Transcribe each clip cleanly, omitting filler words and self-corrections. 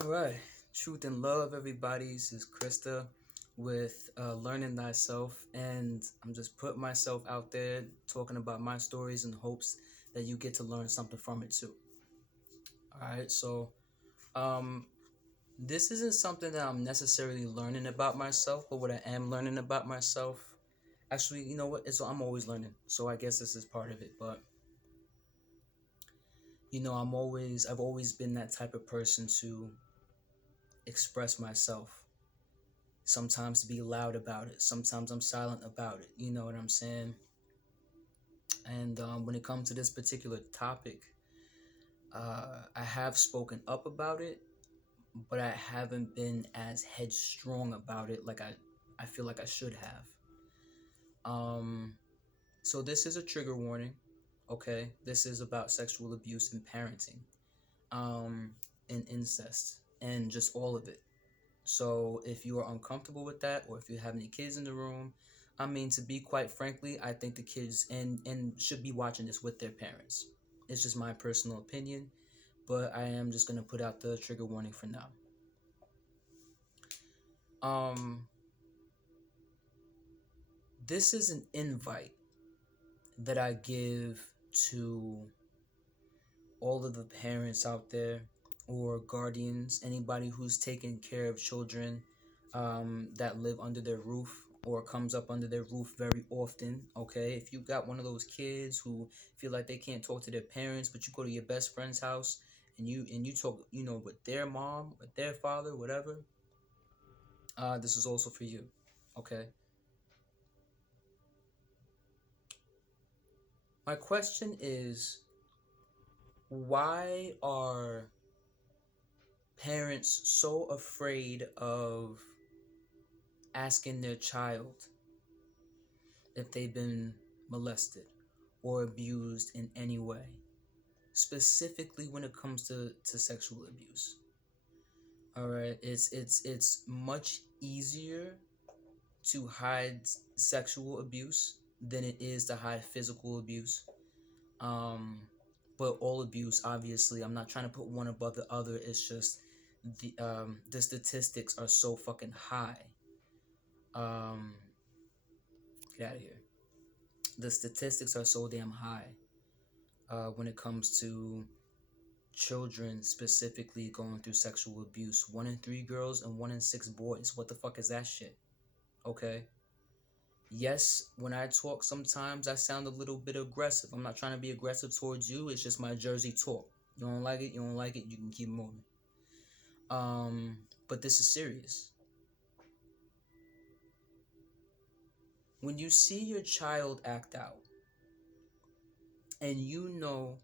All right. Truth and love, everybody. This is Krista with Learning Thyself. And I'm just putting myself out there talking about my stories in hopes that you get to learn something from it too. All right. Um, this isn't something that I'm necessarily learning about myself, but what I am learning about myself. Actually, you know what? I'm always learning. So I guess this is part of it. But, I've always been that type of person to express myself, sometimes to be loud about it, sometimes I'm silent about it, you know what I'm saying? And when it comes to this particular topic, I have spoken up about it, but I haven't been as headstrong about it like I feel like I should have. um so this is a trigger warning. Okay, this is about sexual abuse and parenting, um and incest and just all of it. So if you are uncomfortable with that, or if you have any kids in the room, I mean, to be quite frankly, I think the kids and should be watching this with their parents. It's just my personal opinion, but I am just gonna put out the trigger warning for now. Um, this is an invite that I give to all of the parents out there, or guardians, anybody who's taking care of children that live under their roof or comes up under their roof very often. Okay, if you got one of those kids who feel like they can't talk to their parents, but you go to your best friend's house and you talk, with their mom, with their father, whatever. This is also for you. Okay. My question is, why are parents so afraid of asking their child if they've been molested or abused in any way, specifically when it comes to sexual abuse? All right, it's much easier to hide sexual abuse than it is to hide physical abuse. Um, but all abuse, obviously, I'm not trying to put one above the other. It's just the statistics are so fucking high. Um, get out of here. The statistics are so damn high when it comes to children specifically going through sexual abuse. 1 in 3 girls and 1 in 6 boys. What the fuck is that shit? Okay. Yes, when I talk, sometimes I sound a little bit aggressive. I'm not trying to be aggressive towards you. It's just my Jersey talk. You don't like it, you don't like it. You can keep moving. But this is serious. When you see your child act out, and you know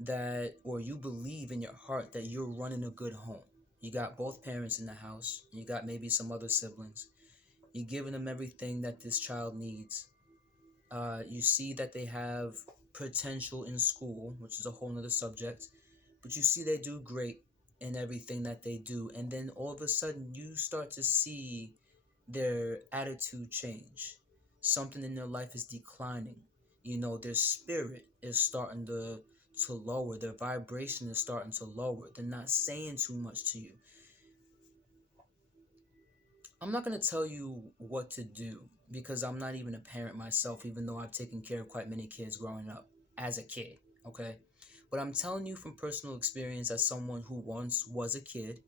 that, or you believe in your heart that you're running a good home. You got both parents in the house. You got maybe some other siblings. You're giving them everything that this child needs. You see that they have potential in school, which is a whole nother subject. But you see they do great in everything that they do. And then all of a sudden you start to see their attitude change. Something in their life is declining. Their spirit is starting to lower. Their vibration is starting to lower. They're not saying too much to you. I'm not going to tell you what to do because I'm not even a parent myself, even though I've taken care of quite many kids growing up as a kid, okay? But I'm telling you from personal experience as someone who once was a kid,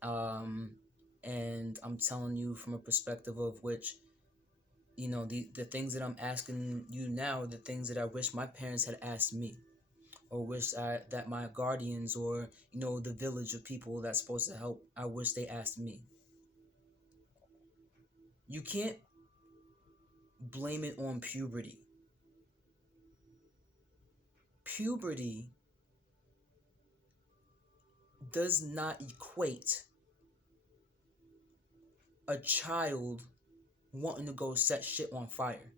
um, and I'm telling you from a perspective of which, the things that I'm asking you now are the things that I wish my parents had asked me, or that my guardians, or, the village of people that's supposed to help, I wish they asked me. You can't blame it on puberty. Puberty does not equate a child wanting to go set shit on fire.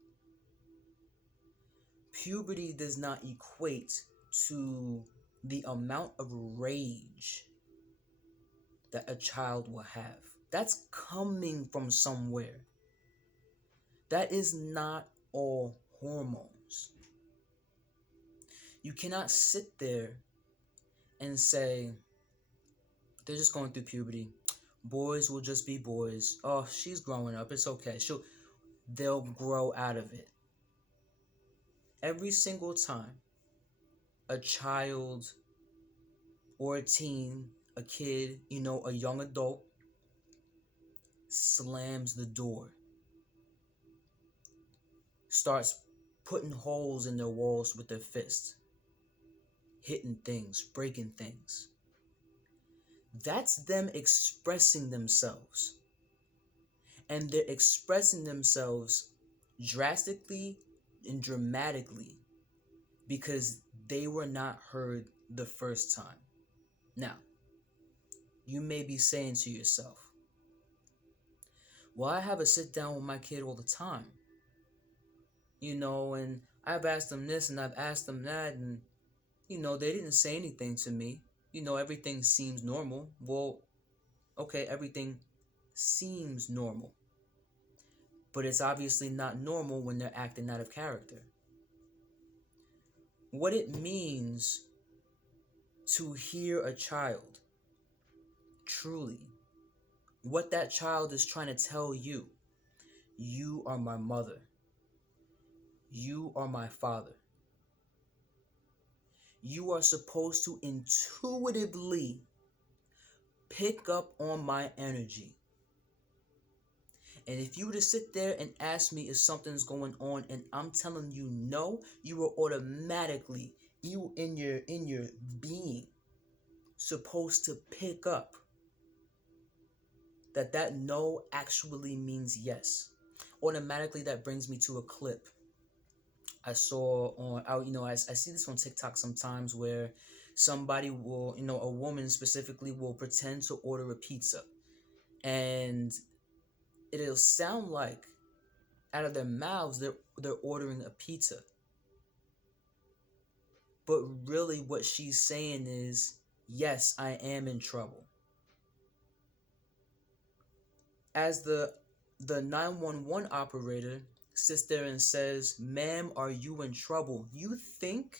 Puberty does not equate to the amount of rage that a child will have. That's coming from somewhere. That is not all hormones. You cannot sit there and say, They're just going through puberty. Boys will just be boys. Oh, she's growing up. It's okay. They'll grow out of it. Every single time a child or a teen, a kid, a young adult slams the door, starts putting holes in their walls with their fists, hitting things, breaking things. That's them expressing themselves. And they're expressing themselves drastically and dramatically because they were not heard the first time. Now, you may be saying to yourself, well, I have a sit down with my kid all the time. And I've asked them this and I've asked them that, and, they didn't say anything to me. Everything seems normal. Well, okay, everything seems normal. But it's obviously not normal when they're acting out of character. What it means to hear a child, truly, what that child is trying to tell you, you are my mother. You are my father. You are supposed to intuitively pick up on my energy. And if you were to sit there and ask me if something's going on and I'm telling you no, you are automatically, you in your being, supposed to pick up that no actually means yes. Automatically, that brings me to a clip I saw I see this on TikTok sometimes where somebody will, a woman specifically will pretend to order a pizza, and it'll sound like out of their mouths they're ordering a pizza. But really what she's saying is, yes, I am in trouble. As the 911 operator sits there and says, ma'am, are you in trouble? You think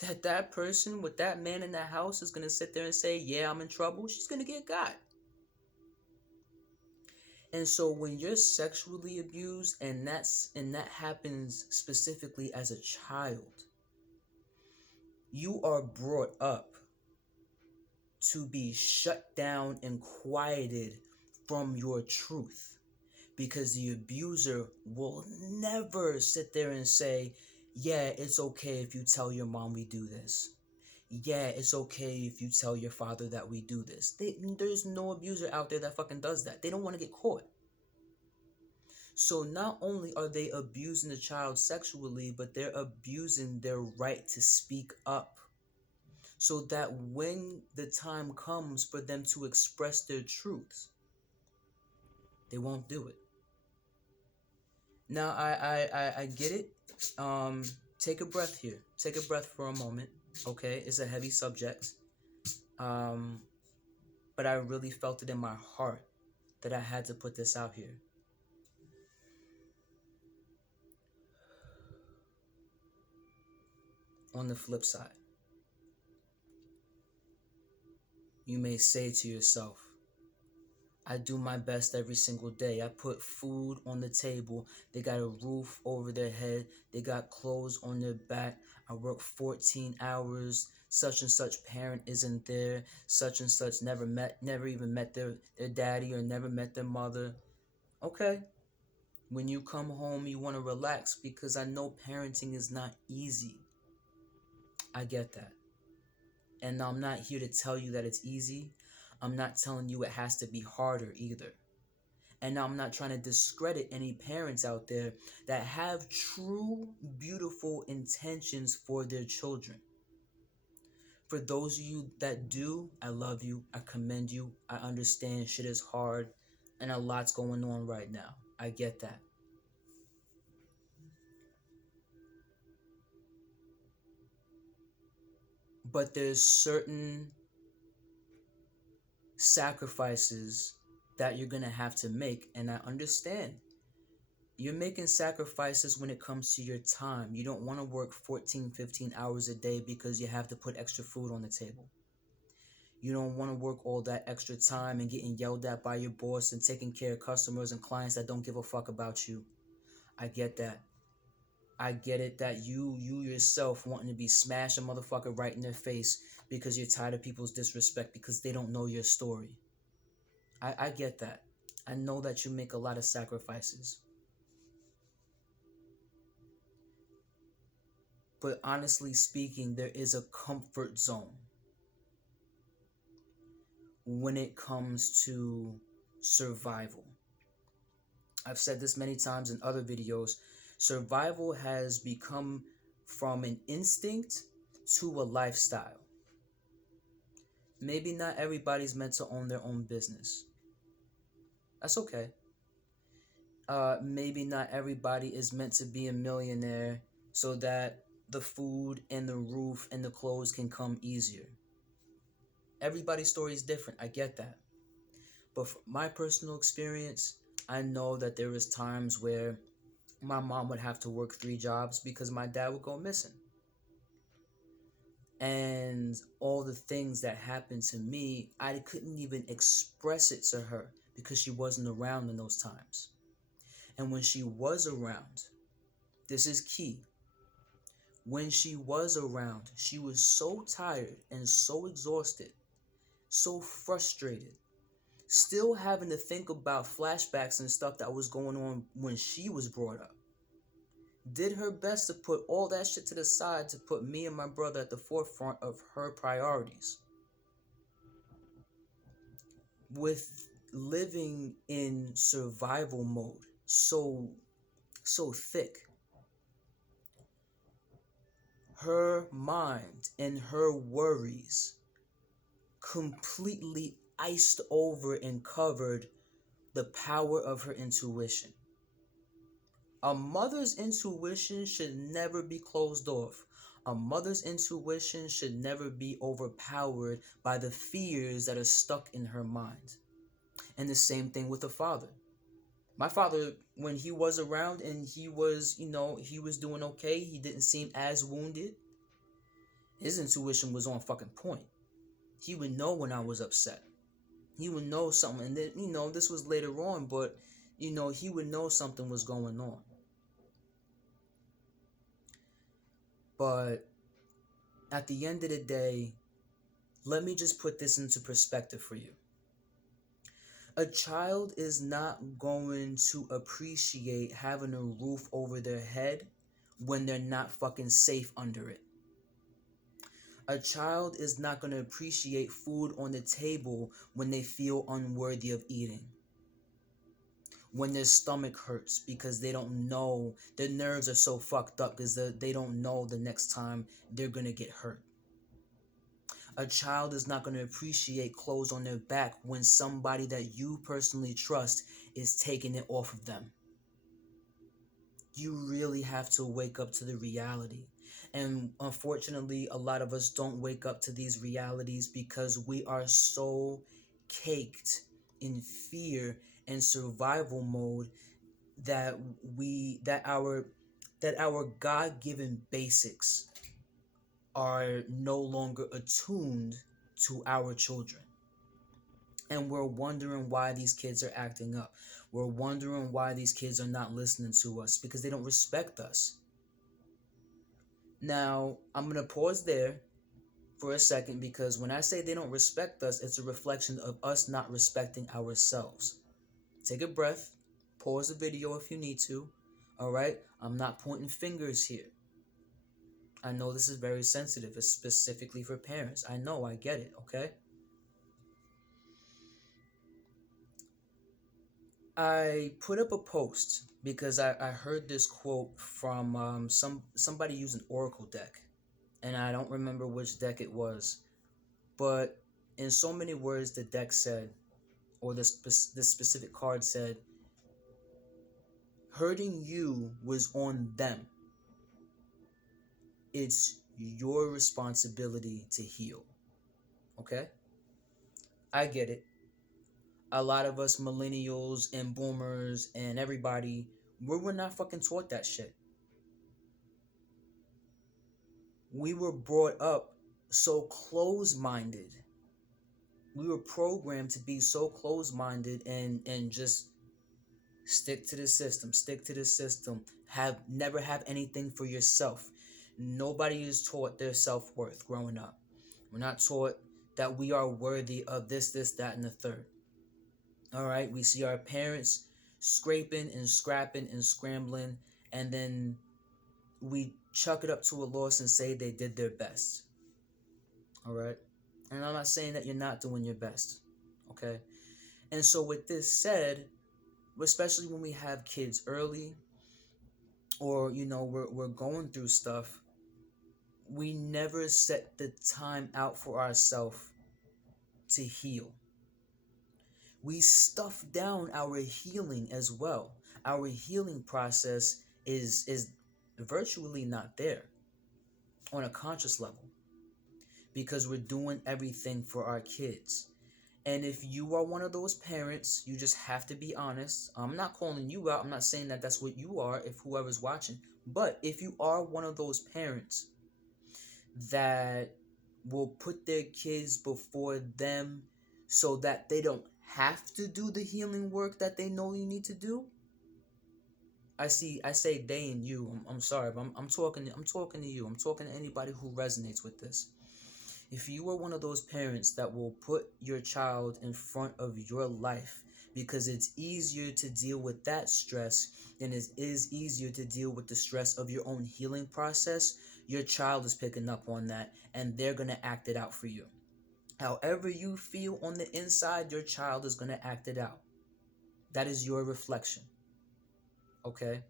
that person with that man in that house is going to sit there and say, yeah, I'm in trouble? She's going to get got. And so when you're sexually abused and that happens specifically as a child, you are brought up to be shut down and quieted from your truth, because the abuser will never sit there and say, yeah, it's okay if you tell your mom we do this. Yeah, it's okay if you tell your father that we do this. There's no abuser out there that fucking does that. They don't want to get caught. So not only are they abusing the child sexually, but they're abusing their right to speak up, so that when the time comes for them to express their truths, they won't do it. Now, I get it. Take a breath here. Take a breath for a moment. Okay, it's a heavy subject. But I really felt it in my heart that I had to put this out here. On the flip side, you may say to yourself, I do my best every single day. I put food on the table. They got a roof over their head. They got clothes on their back. I work 14 hours. Such and such parent isn't there. Such and such never even met their daddy or never met their mother. Okay. When you come home, you want to relax because I know parenting is not easy. I get that. And I'm not here to tell you that it's easy. I'm not telling you it has to be harder either. And I'm not trying to discredit any parents out there that have true, beautiful intentions for their children. For those of you that do, I love you. I commend you. I understand shit is hard and a lot's going on right now. I get that. But there's certain sacrifices that you're going to have to make, and I understand. You're making sacrifices when it comes to your time. You don't want to work 14, 15 hours a day because you have to put extra food on the table. You don't want to work all that extra time and getting yelled at by your boss and taking care of customers and clients that don't give a fuck about you. I get that. I get it that you yourself wanting to be smash a motherfucker right in their face because you're tired of people's disrespect because they don't know your story. I get that. I know that you make a lot of sacrifices. But honestly speaking, there is a comfort zone when it comes to survival. I've said this many times in other videos. Survival has become from an instinct to a lifestyle. Maybe not everybody's meant to own their own business. That's okay. Maybe not everybody is meant to be a millionaire so that the food and the roof and the clothes can come easier. Everybody's story is different. I get that. But from my personal experience, I know that there was times where my mom would have to work 3 jobs because my dad would go missing. And all the things that happened to me, I couldn't even express it to her because she wasn't around in those times. And when she was around, this is key. When she was around, she was so tired and so exhausted, so frustrated, still having to think about flashbacks and stuff that was going on when she was brought up. Did her best to put all that shit to the side to put me and my brother at the forefront of her priorities. With living in survival mode so thick, her mind and her worries completely iced over and covered the power of her intuition. A mother's intuition should never be closed off. A mother's intuition should never be overpowered by the fears that are stuck in her mind. And the same thing with the father. My father, when he was around and he was doing okay, he didn't seem as wounded. His intuition was on fucking point. He would know when I was upset. He would know something. And then, this was later on, but, he would know something was going on. But at the end of the day, let me just put this into perspective for you. A child is not going to appreciate having a roof over their head when they're not fucking safe under it. A child is not going to appreciate food on the table when they feel unworthy of eating. When their stomach hurts because they don't know, their nerves are so fucked up because they don't know the next time they're going to get hurt. A child is not going to appreciate clothes on their back when somebody that you personally trust is taking it off of them. You really have to wake up to the reality. And unfortunately, a lot of us don't wake up to these realities because we are so caked in fear and survival mode that our God-given basics are no longer attuned to our children. And we're wondering why these kids are acting up. We're wondering why these kids are not listening to us because they don't respect us. Now, I'm going to pause there for a second because when I say they don't respect us, it's a reflection of us not respecting ourselves. Take a breath. Pause the video if you need to. All right? I'm not pointing fingers here. I know this is very sensitive. It's specifically for parents. I know. I get it. Okay? I put up a post because I heard this quote from somebody using Oracle deck. And I don't remember which deck it was. But in so many words, the deck said, or this specific card said, hurting you was on them. It's your responsibility to heal. Okay? I get it. A lot of us millennials and boomers and everybody, we're not fucking taught that shit. We were brought up so close-minded We were programmed to be so close-minded and just stick to the system, stick to the system. Never have anything for yourself. Nobody is taught their self-worth growing up. We're not taught that we are worthy of this, that, and the third. All right, we see our parents scraping and scrapping and scrambling, and then we chuck it up to a loss and say they did their best. All right, and I'm not saying that you're not doing your best. Okay, and so with this said, especially when we have kids early, or we're going through stuff, we never set the time out for ourselves to heal. We stuff down our healing as well. Our healing process is virtually not there on a conscious level, because we're doing everything for our kids. And if you are one of those parents, you just have to be honest. I'm not calling you out. I'm not saying that that's what you are, if whoever's watching. But if you are one of those parents that will put their kids before them so that they don't have to do the healing work that they know you need to do, I say they and you. I'm sorry, but I'm talking to you. I'm talking to anybody who resonates with this. If you are one of those parents that will put your child in front of your life because it's easier to deal with that stress than it is easier to deal with the stress of your own healing process, your child is picking up on that and they're going to act it out for you. However you feel on the inside, your child is going to act it out. That is your reflection. Okay?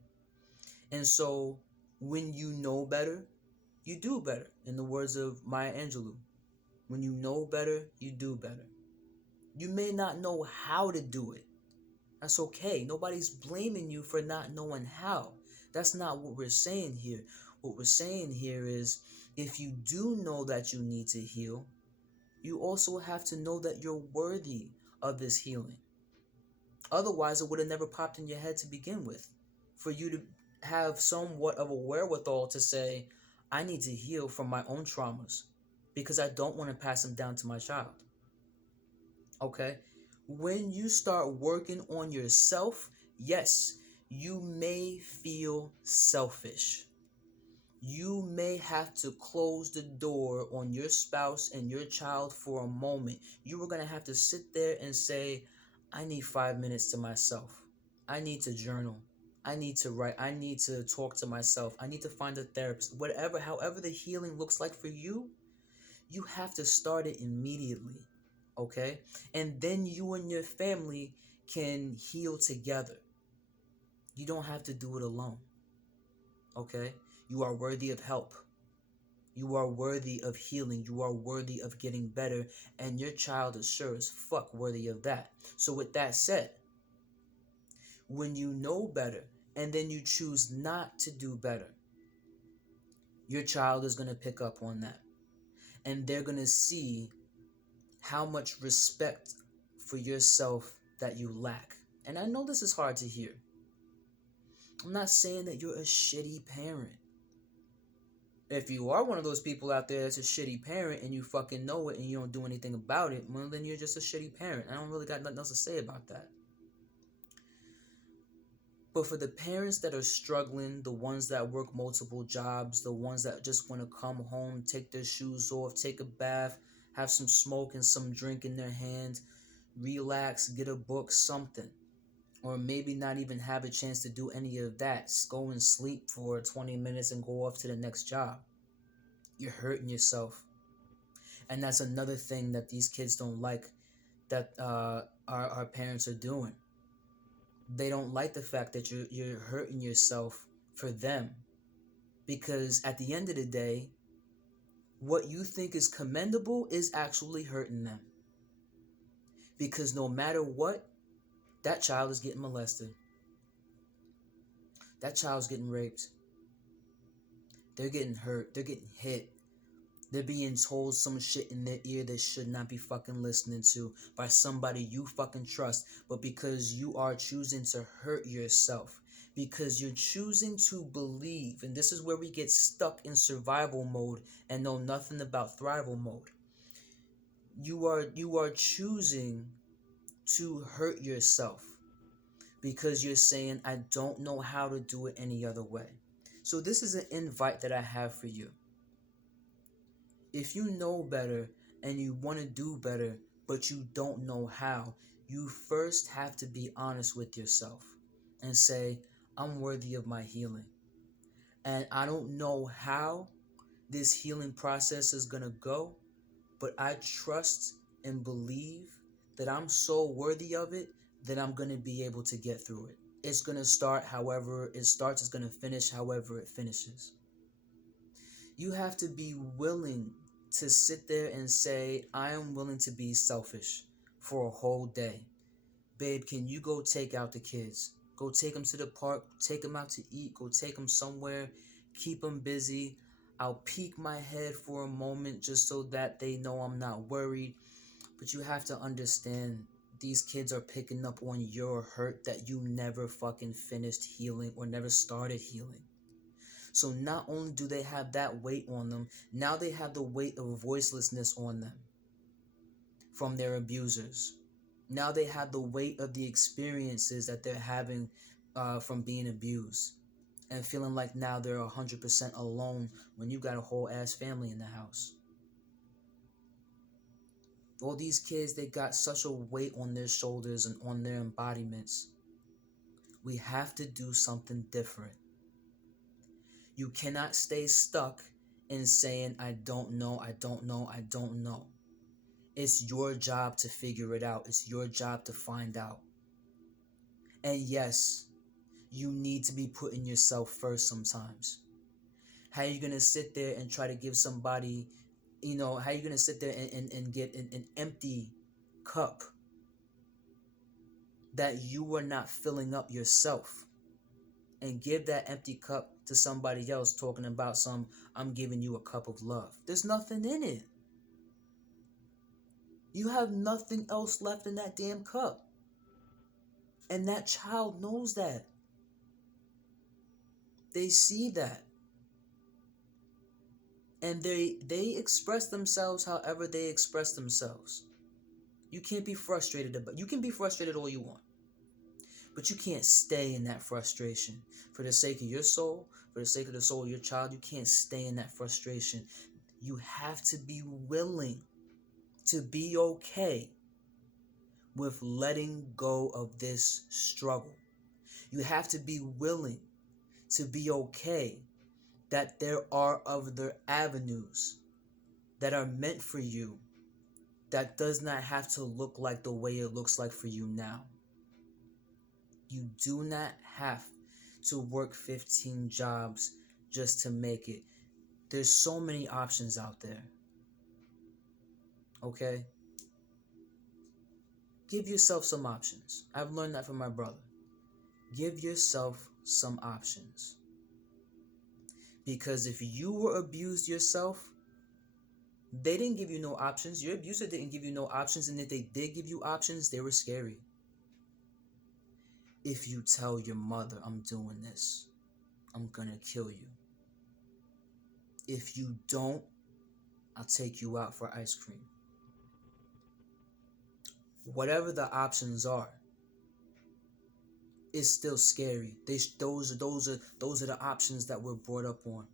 And so when you know better, you do better. In the words of Maya Angelou, when you know better, you do better. You may not know how to do it. That's okay. Nobody's blaming you for not knowing how. That's not what we're saying here. What we're saying here is, if you do know that you need to heal, you also have to know that you're worthy of this healing. Otherwise, it would have never popped in your head to begin with. For you to have somewhat of a wherewithal to say, I need to heal from my own traumas because I don't want to pass them down to my child. Okay? When you start working on yourself, yes, you may feel selfish. You may have to close the door on your spouse and your child for a moment. You are going to have to sit there and say, I need 5 minutes to myself. I need to journal. I need to write. I need to talk to myself. I need to find a therapist. However the healing looks like for you, you have to start it immediately. Okay? And then you and your family can heal together. You don't have to do it alone. Okay? You are worthy of help. You are worthy of healing. You are worthy of getting better. And your child is sure as fuck worthy of that. So with that said, when you know better and then you choose not to do better, your child is going to pick up on that. And they're going to see how much respect for yourself that you lack. And I know this is hard to hear. I'm not saying that you're a shitty parent. If you are one of those people out there that's a shitty parent and you fucking know it and you don't do anything about it, well, then you're just a shitty parent. I don't really got nothing else to say about that. But for the parents that are struggling, the ones that work multiple jobs, the ones that just want to come home, take their shoes off, take a bath, have some smoke and some drink in their hand, relax, get a book, something. Or maybe not even have a chance to do any of that. Just go and sleep for 20 minutes and go off to the next job. You're hurting yourself. And that's another thing that these kids don't like that our parents are doing. They don't like the fact that you're hurting yourself for them. Because at the end of the day, what you think is commendable is actually hurting them. Because no matter what, that child is getting molested. That child's getting raped. They're getting hurt. They're getting hit. They're being told some shit in their ear they should not be fucking listening to by somebody you fucking trust. But because you are choosing to hurt yourself, because you're choosing to believe, and this is where we get stuck in survival mode and know nothing about thrival mode. you are choosing to hurt yourself because you're saying, I don't know how to do it any other way. So this is an invite that I have for you. If you know better and you want to do better, but you don't know how, you first have to be honest with yourself and say, I'm worthy of my healing. And I don't know how this healing process is going to go, but I trust and believe that I'm so worthy of it that I'm going to be able to get through it. It's going to start however it starts, it's going to finish however it finishes. You have to be willing to sit there and say, I am willing to be selfish for a whole day. Babe, can you go take out the kids? Go take them to the park, take them out to eat, go take them somewhere, keep them busy. I'll peek my head for a moment just so that they know I'm not worried. But you have to understand, these kids are picking up on your hurt that you never fucking finished healing or never started healing. So not only do they have that weight on them, now they have the weight of voicelessness on them from their abusers. Now they have the weight of the experiences that they're having from being abused and feeling like now they're 100% alone when you got a whole ass family in the house. All these kids, they got such a weight on their shoulders and on their embodiments. We have to do something different. You cannot stay stuck in saying, I don't know, I don't know, I don't know. It's your job to figure it out. It's your job to find out. And yes, you need to be putting yourself first sometimes. How are you going to sit there and try to give somebody, how are you going to sit there and get an empty cup that you were not filling up yourself and give that empty cup to somebody else talking about I'm giving you a cup of love? There's nothing in it. You have nothing else left in that damn cup. And that child knows that. They see that. And they express themselves however they express themselves. You can't be frustrated about. You can be frustrated all you want. But you can't stay in that frustration. For the sake of your soul, for the sake of the soul of your child, you can't stay in that frustration. You have to be willing to be okay with letting go of this struggle. You have to be willing to be okay that there are other avenues that are meant for you that does not have to look like the way it looks like for you now. You do not have to work 15 jobs just to make it. There's so many options out there. Okay? Give yourself some options. I've learned that from my brother. Give yourself some options. Because if you were abused yourself, they didn't give you no options. Your abuser didn't give you no options. And if they did give you options, they were scary. If you tell your mother, I'm doing this, I'm gonna kill you. If you don't, I'll take you out for ice cream. Whatever the options are, it's still scary. Those are the options that we're brought up on.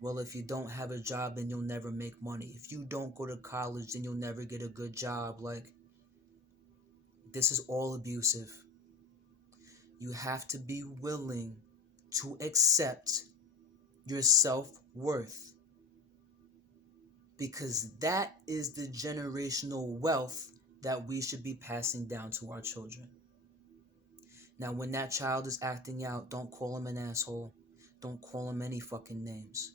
Well, if you don't have a job, then you'll never make money. If you don't go to college, then you'll never get a good job. Like, this is all abusive. You have to be willing to accept your self-worth, because that is the generational wealth that we should be passing down to our children. Now, when that child is acting out, don't call him an asshole. Don't call him any fucking names.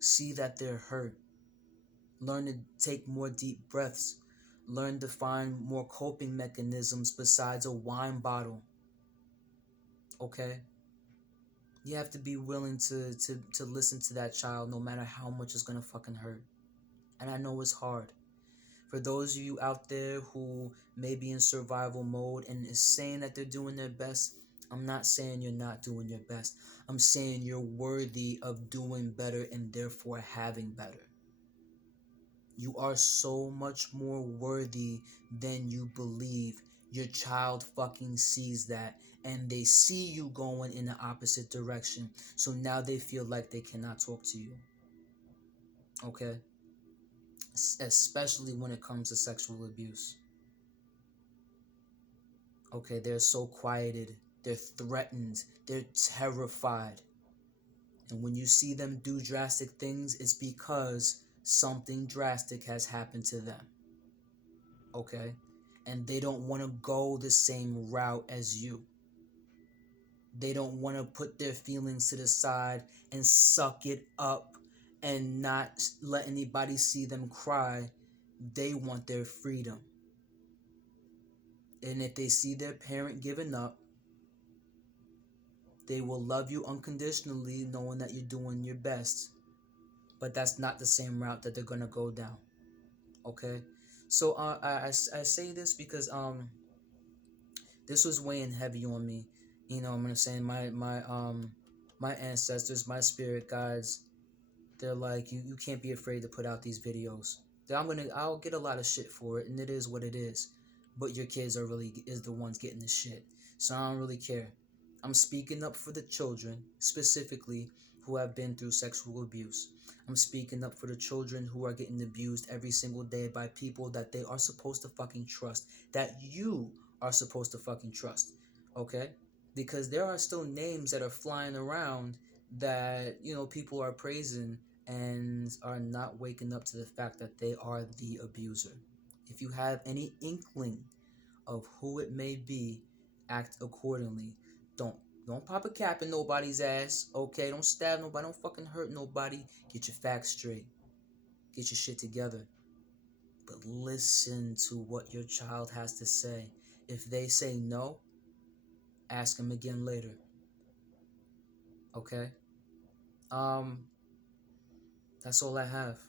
See that they're hurt. Learn to take more deep breaths. Learn to find more coping mechanisms besides a wine bottle. Okay? You have to be willing to listen to that child no matter how much it's gonna fucking hurt. And I know it's hard. For those of you out there who may be in survival mode and is saying that they're doing their best, I'm not saying you're not doing your best. I'm saying you're worthy of doing better and therefore having better. You are so much more worthy than you believe. Your child fucking sees that, and they see you going in the opposite direction. So now they feel like they cannot talk to you. Okay? Especially when it comes to sexual abuse. Okay, they're so quieted, they're threatened, they're terrified. And when you see them do drastic things, it's because something drastic has happened to them. Okay? And they don't want to go the same route as you. They don't want to put their feelings to the side and suck it up and not let anybody see them cry. They want their freedom. And if they see their parent giving up, they will love you unconditionally, knowing that you're doing your best. But that's not the same route that they're gonna go down. Okay, so I say this because this was weighing heavy on me. You know, I'm gonna say my ancestors, my spirit guides. They're like, you can't be afraid to put out these videos. I'll get a lot of shit for it, and it is what it is. But your kids is the ones getting the shit, so I don't really care. I'm speaking up for the children, specifically who have been through sexual abuse. I'm speaking up for the children who are getting abused every single day by people that they are supposed to fucking trust, that you are supposed to fucking trust, okay? Because there are still names that are flying around that, you know, people are praising and are not waking up to the fact that they are the abuser. If you have any inkling of who it may be, act accordingly. Don't pop a cap in nobody's ass, okay? Don't stab nobody, don't fucking hurt nobody. Get your facts straight. Get your shit together. But listen to what your child has to say. If they say no, ask them again later. Okay? That's all I have.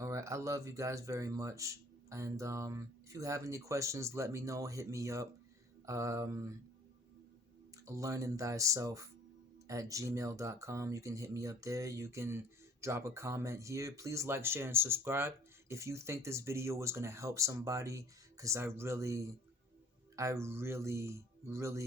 Alright, I love you guys very much. And if you have any questions, let me know. Hit me up. learningthyself@gmail.com. You can hit me up there. You can drop a comment here. Please like, share, and subscribe if you think this video is going to help somebody, because I really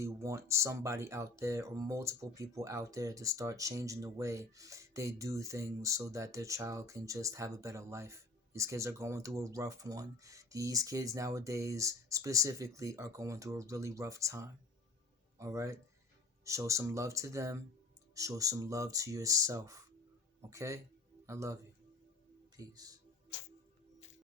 want somebody out there or multiple people out there to start changing the way they do things so that their child can just have a better life. These kids are going through a rough one. These kids nowadays specifically are going through a really rough time. All right? Show some love to them. Show some love to yourself. Okay? I love you. Peace.